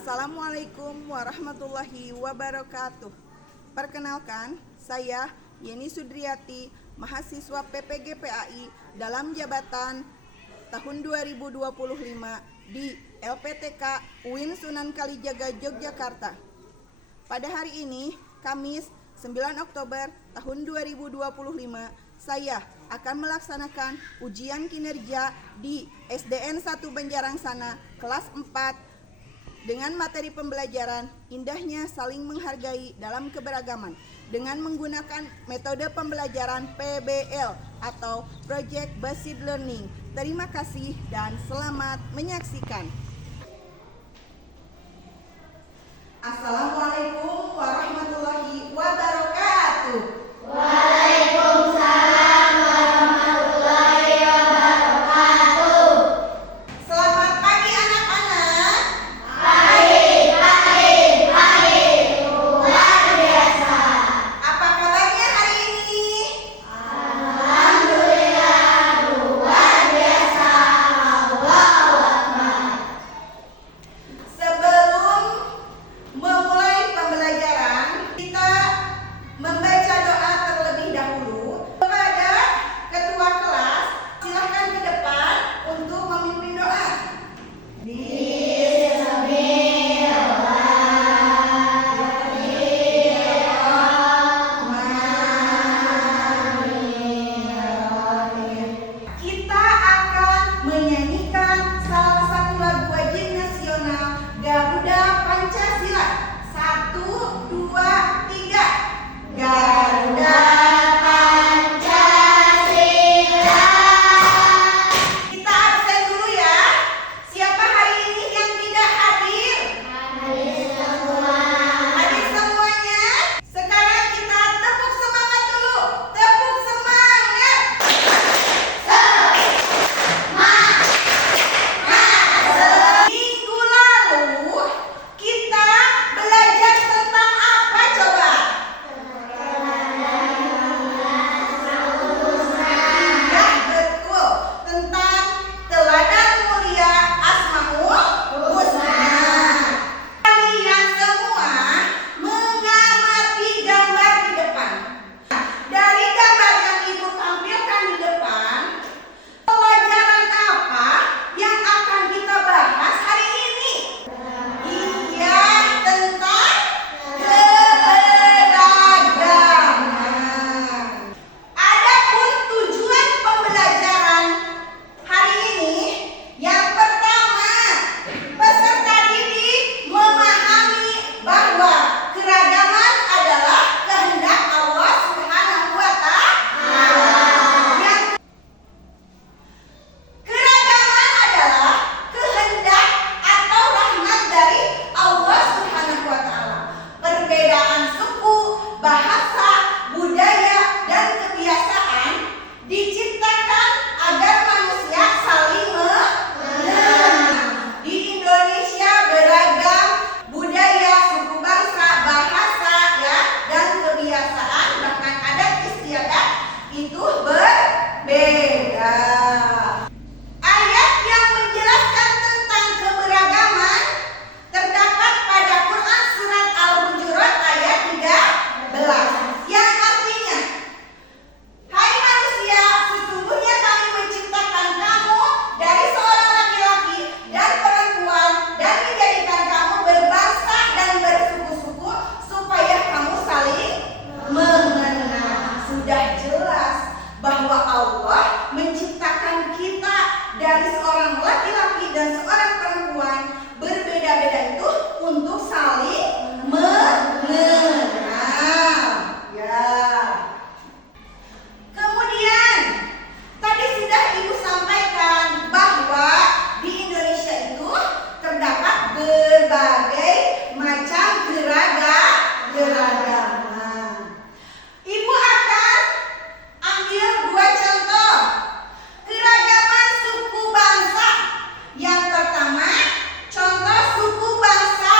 Assalamualaikum warahmatullahi wabarakatuh. Perkenalkan, saya Yeni Sudriati, mahasiswa PPG PAI dalam jabatan tahun 2025 di LPTK UIN Sunan Kalijaga, Yogyakarta. Pada hari ini, Kamis 9 Oktober tahun 2025, saya akan melaksanakan ujian kinerja di SDN 1 Banjarangsana kelas 4 dengan materi pembelajaran indahnya saling menghargai dalam keberagaman dengan menggunakan metode pembelajaran PBL atau Project Based Learning. Terima kasih dan selamat menyaksikan. Assalamualaikum warahmatullahi wabarakatuh. Waalaikumsalam warahmatullahi wabarakatuh. Selamat pagi anak-anak. Pagi, luar biasa. Apa kabarnya hari ini? Alhamdulillah, luar biasa. Allahu Akbar. Sebelum memulai pembelajaran, kita membaca doa terlebih dahulu. Kepada ketua kelas, silakan ke depan untuk memimpin doa. Kita akan menyanyikan salah satu lagu wajib nasional Garuda Pancasila. 1, 2, 3. Garuda Pancasila. Kita absen dulu ya. Siapa hari ini yang tidak hadir? Hadir semua. Hadir semuanya. Sekarang kita tepuk semangat dulu. Tepuk semangat. Minggu lalu kita belajar tentang apa coba? Ya, betul. Tentang teladan mulia Asmaul Husna. Kalian semua mengamati gambar di depan. Dari gambar yang Ibu tampilkan di depan, pelajaran apa yang akan kita bahas hari ini? Iya, tentang keberagaman. Adapun tujuan pembelajaran hari ini, yang pertama, peserta didik memahami bahwa keragaman adalah kehendak Allah Subhanahu wa Ta'ala. Keragaman adalah kehendak atau rahmat dari Allah Subhanahu wa Ta'ala. Perbedaan suku, bahasa, budaya, dan kebiasaan diciptakan agar manusia saling mengenal. Di Indonesia beragam budaya, suku bangsa, bahasa, ya, dan kebiasaan, bahkan adat istiadat itu berbeda. Ayat yang menjelaskan tentang keberagaman terdapat pada Quran surat Al-Hujurat ayat 13 yang artinya, hai manusia, sesungguhnya kami menciptakan kamu dari seorang laki-laki dan perempuan dan menjadikan kamu berbangsa dan bersuku-suku supaya kamu saling mengenal. Sudah jelas bahwa Allah menciptakan kita dari seorang laki-laki dan seorang perempuan berbeda-beda itu untuk saling mengenal. Ya. Kemudian tadi sudah Ibu sampaikan bahwa di Indonesia itu terdapat berbagai macam keragaman. Ibu akan ambil 2 contoh keragaman suku bangsa. Yang pertama, contoh suku bangsa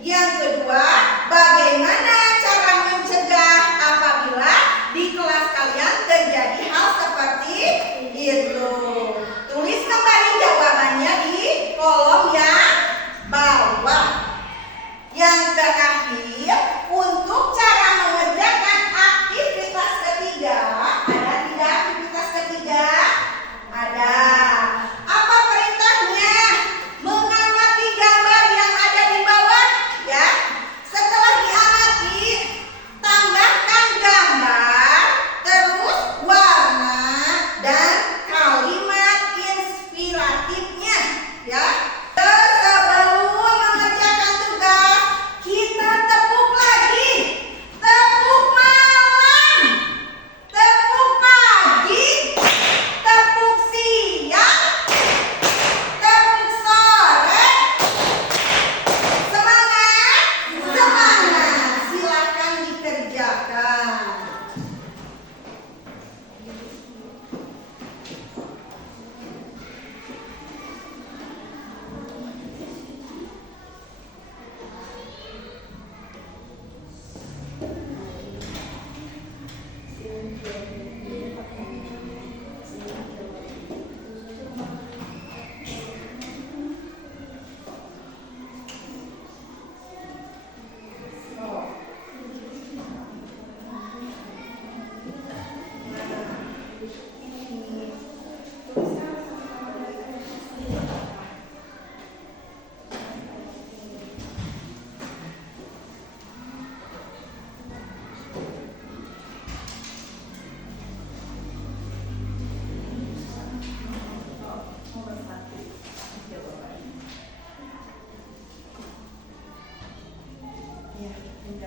Yang kedua, bagaimana cara mencegah apabila di kelas kalian terjadi hal seperti itu. Tulis kembali jawabannya di kolom yang bawah. Yang terakhir, untuk cara mengerjakan aktivitas ketiga, ada tidak aktivitas ketiga? Ada. Apa perintahnya? Mengamati gambar yang ada di bawah, ya. Setelah diamati, tambahkan gambar, terus warna dan kalimat inspiratifnya, ya. Sebelum mengerjakan tugas, kita tepuk lagi. Tepuk malam, tepuk pagi, tepuk siang, tepuk sore. Semangat, semangat. Silakan dikerjakan. Ya,